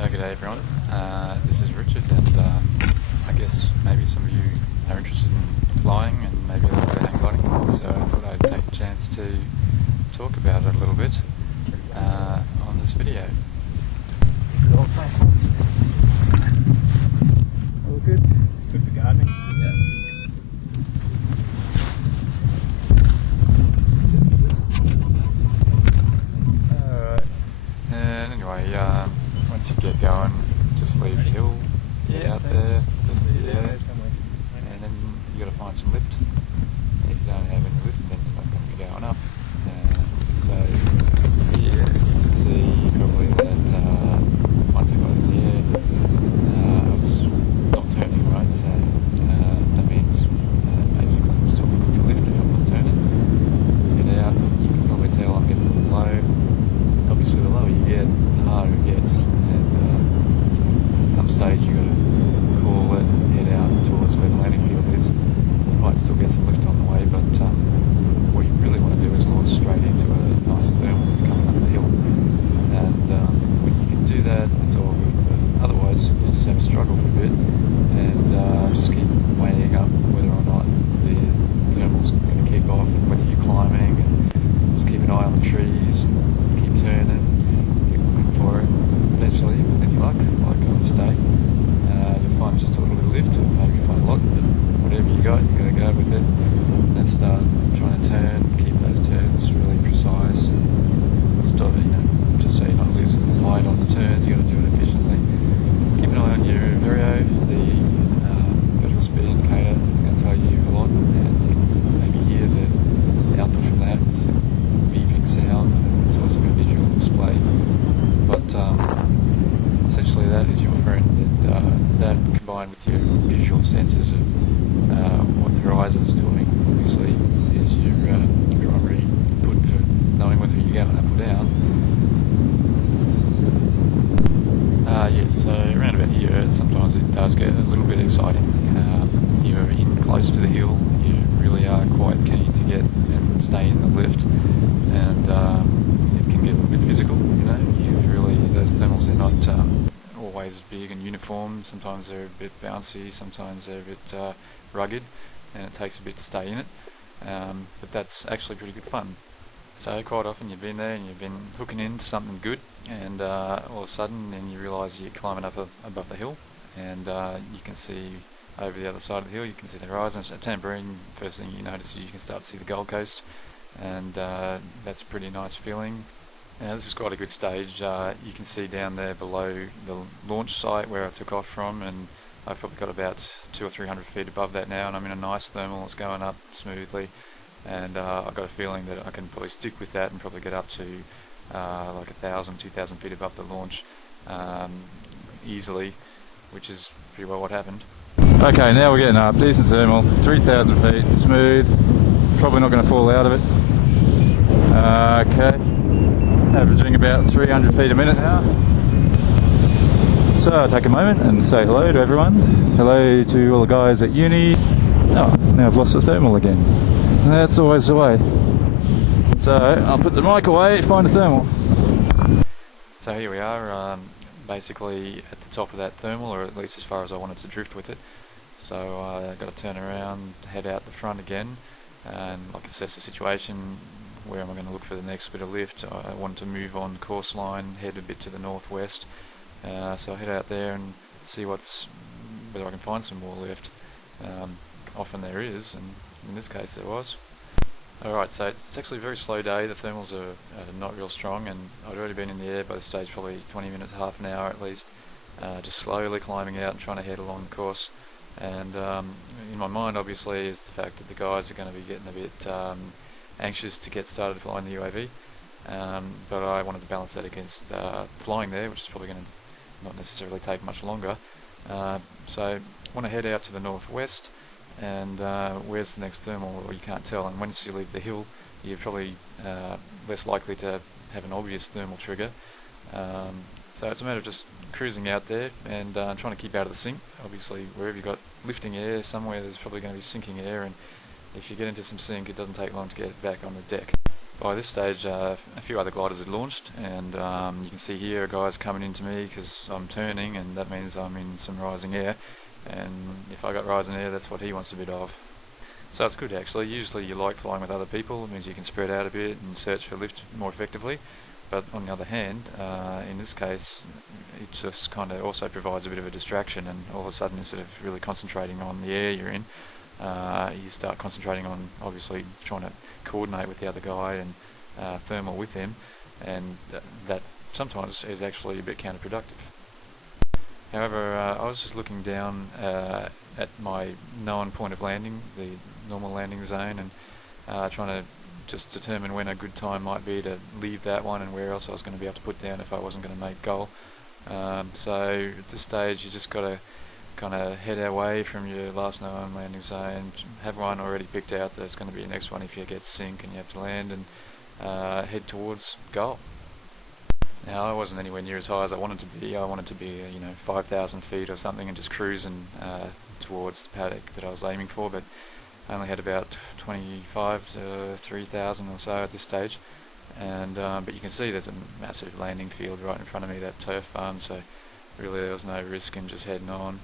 G'day everyone, this is Richard, and I guess maybe some of you are interested in flying and maybe a little bit of hang gliding, so I thought I'd take a chance to talk about it a little bit on this video. Good old plants. All good? Good for gardening? Yeah. Alright, and anyway, once you get going, just leave the hill, get out there, and then you got to find some lift. If you don't have any lift, then you're not going to be going up. So here you can see probably that once I got in the air, I was not turning right, so that means basically I'm still looking for lift if I'm not turning. Get out, you can probably tell I'm getting low. Obviously the lower you get, the harder it gets, and at some stage you got to call it and head out towards where the landing field is. You might still get some lift on the way, but what you really want to do is launch straight into a nice thermal that's coming up the hill, and when you can do that, it's all good, but otherwise you just have to struggle for a bit and just keep weighing up whether or not the thermal's going to kick off and whether you're climbing, and just keep an eye on the trees, keep turning, keep looking for it. Eventually, with any luck, like on this day, you'll find just a little bit of lift, or maybe you'll find a lot, but whatever you got, you got to go with it and start trying to turn, keep those turns really precise. Stop, just so you're not losing light on the turns, you got to do it efficiently. Keep an eye on your Vario, the vertical speed indicator. It's going to tell you a lot, and you can maybe hear the output from that. It's a beeping sound, and it's also a visual display. But essentially that is your friend, and that combined with your visual senses of what the horizon's doing, obviously, is your primary input for knowing whether you're going up or down. So around about here, sometimes it does get a little bit exciting. You're in close to the hill, you really are quite keen to get and stay in the lift, and it can get a little bit physical, those thermals are not always big and uniform. Sometimes they're a bit bouncy, sometimes they're a bit rugged, and it takes a bit to stay in it, but that's actually pretty good fun. So quite often you've been there and you've been hooking into something good, and all of a sudden then you realise you're climbing up above the hill, and you can see over the other side of the hill, you can see the horizon. So at Tambourine, first thing you notice is you can start to see the Gold Coast, and that's a pretty nice feeling. Now this is quite a good stage. You can see down there below the launch site where I took off from, and I've probably got about 200 or 300 feet above that now, and I'm in a nice thermal. It's going up smoothly, and I've got a feeling that I can probably stick with that and probably get up to like 1,000, 2,000 feet above the launch easily, which is pretty well what happened. Okay, now we're getting up, decent thermal, 3,000 feet, smooth, probably not going to fall out of it. Okay. Averaging about 300 feet a minute now. So I'll take a moment and say hello to everyone. Hello to all the guys at uni. Oh, now I've lost the thermal again. That's always the way. So I'll put the mic away, find a thermal. So here we are, basically at the top of that thermal, or at least as far as I wanted to drift with it. So I've got to turn around, head out the front again, and assess the situation. Where am I going to look for the next bit of lift? I want to move on the course line, head a bit to the northwest. So I head out there and see whether I can find some more lift. Often there is, and in this case there was. Alright, so it's actually a very slow day. The thermals are not real strong, and I'd already been in the air by this stage probably 20 minutes, half an hour at least, just slowly climbing out and trying to head along the course. And in my mind obviously is the fact that the guys are going to be getting a bit anxious to get started flying the UAV, but I wanted to balance that against flying there, which is probably going to not necessarily take much longer. So I want to head out to the northwest, and where's the next thermal? Well, you can't tell, and once you leave the hill you're probably less likely to have an obvious thermal trigger. So it's a matter of just cruising out there and trying to keep out of the sink. Obviously wherever you've got lifting air, somewhere there's probably going to be sinking air, and if you get into some sink, it doesn't take long to get back on the deck. By this stage, a few other gliders had launched, and you can see here a guy's coming into me because I'm turning, and that means I'm in some rising air. And if I got rising air, that's what he wants a bit of. So it's good actually. Usually you like flying with other people. It means you can spread out a bit and search for lift more effectively. But on the other hand, in this case, it just kind of also provides a bit of a distraction, and all of a sudden, instead of really concentrating on the air you're in, you start concentrating on obviously trying to coordinate with the other guy and thermal with him, and that sometimes is actually a bit counterproductive. However, I was just looking down at my known point of landing, the normal landing zone, and trying to just determine when a good time might be to leave that one and where else I was going to be able to put down if I wasn't going to make goal. So at this stage you just got to kind of head away from your last known landing zone, have one already picked out that's going to be the next one if you get sink and you have to land, and head towards goal. Now I wasn't anywhere near as high as I wanted to be. I wanted to be 5,000 feet or something and just cruising towards the paddock that I was aiming for, but I only had about 25 to 3,000 or so at this stage, and but you can see there's a massive landing field right in front of me, that turf farm, so really there was no risk in just heading on.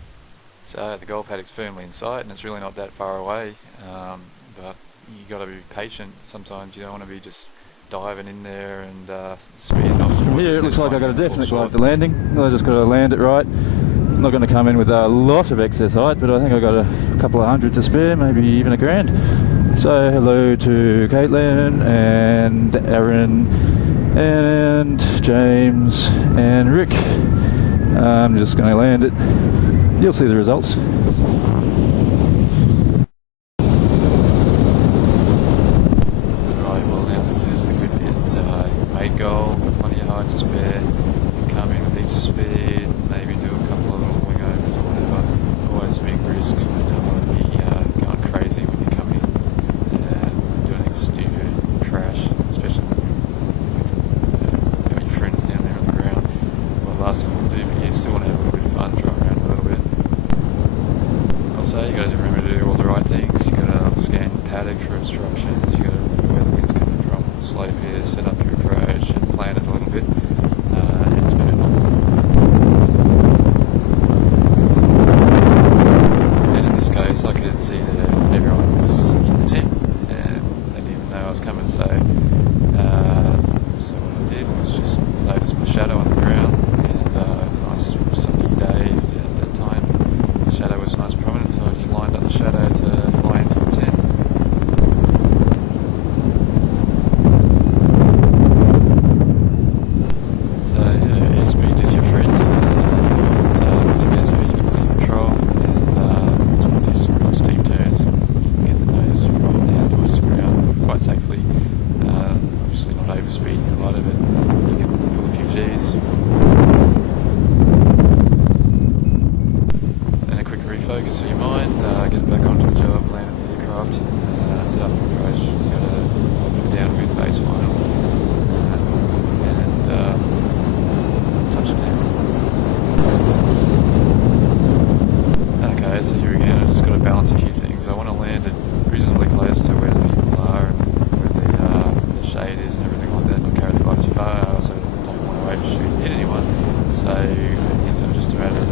So the goal paddock's firmly in sight and it's really not that far away, but you got to be patient. Sometimes you don't want to be just diving in there and speeding off. From here it looks like I've got a definite go for landing. I just got to land it right. I'm not going to come in with a lot of excess height, but I think I've got a couple of hundred to spare, maybe even $1,000. So hello to Caitlin and Aaron and James and Rick. I'm just going to land it. You'll see the results. Goal, plenty of height to spare, come in with each speed, maybe do a couple of little wing overs or whatever. Always a big risk, you don't want to be going crazy when you're coming in and doing anything stupid, crash, especially with your friends down there on the ground. Well, the last thing you want to do, but you still want to have a little bit of fun, drive around a little bit. Also, you got to remember to do all the right things. You got to scan the paddock for obstructions, you got to remember where the wind's coming from, slope here, set up your approach and plan it a little bit. It's been and in this case I could see that everyone was in the tent and they didn't even know I was coming, so what I did was just notice my shadow on the ground, and it was a nice sunny day at that time. The shadow was nice prominent, so I just lined up the shadow to fly into the tent. Airspeed is your friend, and with airspeed you can put in control and do some real steep turns and get the nose right down towards the ground quite safely. Obviously not overspeeding a lot of it, you can pull a few G's. And a quick refocus of your mind, get it back onto the job, land the aircraft, set up the approach, you got to put it down a good base final, and okay, so here again I've just got to balance a few things. I want to land it reasonably close to where the people are and where the shade is and everything like that, not carry the bike too far. I also don't want to overshoot and hit anyone, so I'm just about to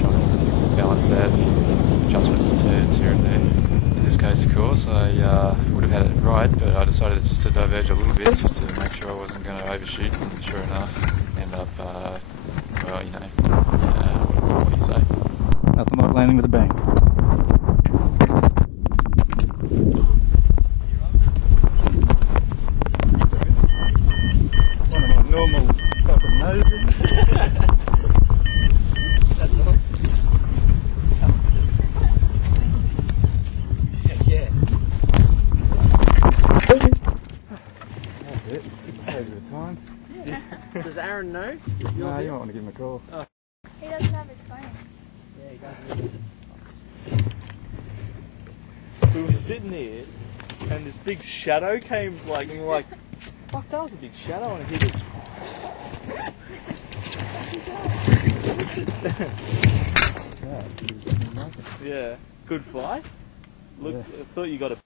trying to balance that, a few adjustments to turns here and there. In this case, of course, I would have had it right, but I decided just to diverge a little bit just to make sure I wasn't going to overshoot, and sure enough, end up, well, what do you say? Nothing like landing with a bang. One of my normal fucking noses. That's awesome. Yeah. That's it. Saves you time. Yeah. Does Aaron know? No, you might want to give him a call. Oh. He doesn't have his phone. Yeah, he does. We were sitting there, and this big shadow came, and we're like, fuck, that was a big shadow, and he just... Yeah, good fly. Look, Yeah. I thought you got a